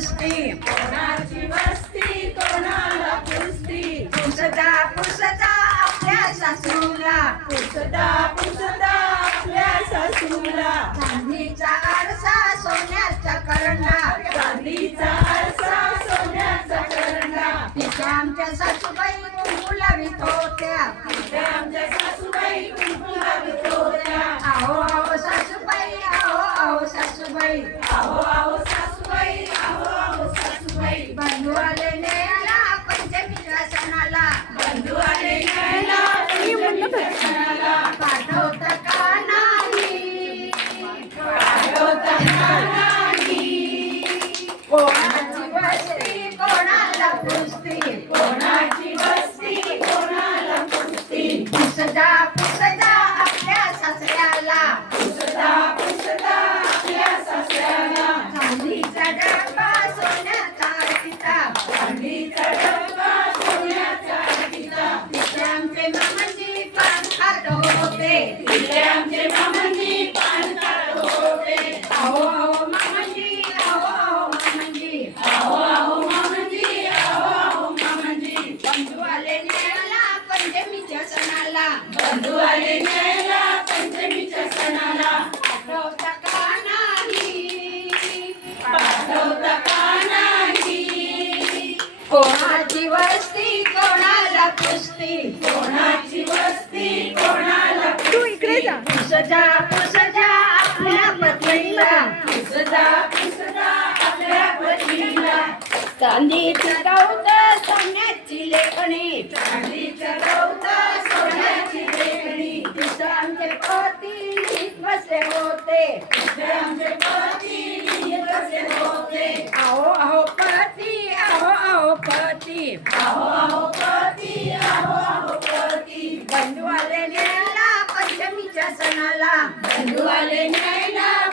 मस्ती कोणाची मस्ती कोणाला आपल्या सासूला. आपल्या सासूला. चांदीचा आरसा सोन्याचा चांदीचा आरसा सोन्याचा आमच्या सासूबाई कुंकुलावित होत्या. तिच्या आमच्या सासूबाई कुंकुलावित होत्या. आहो आहो सासूबाई आहो आहो सासूबाई. सोन्याचा किताब तिथे मामाजी खात होते आमचे मामांनी पान खात होते आहो आहो मामाजी आहो आहो मामाजी आहो आहो मामांजी आहो आहो मामांजी बंधू आले न्यायला पंचमीच्या सणाला बंधू आले न्यायला पंचमीच्या सणाला आठवता का नाही पाठवता का नाही कोणाची वस्ती कोणाला पुसती कोणाची वस्ती कोणाला तू इकडे जा. पुसजा पुसजा आपल्या पत्नीला पुसदा पुसदा आपल्या पतीला. चांदीची गावत सोन्याची लेखणी. चांदीच्या गवता सोन्याची लेकणी तिथं आमचे पती बसले होते. तिथे आमचे पती निवासे होते. आहो आहो पती आहो आहो पती. आहो आहो पती बंधू आले न्यायला पंचमीच्या सणाला बंधू आले न्यायला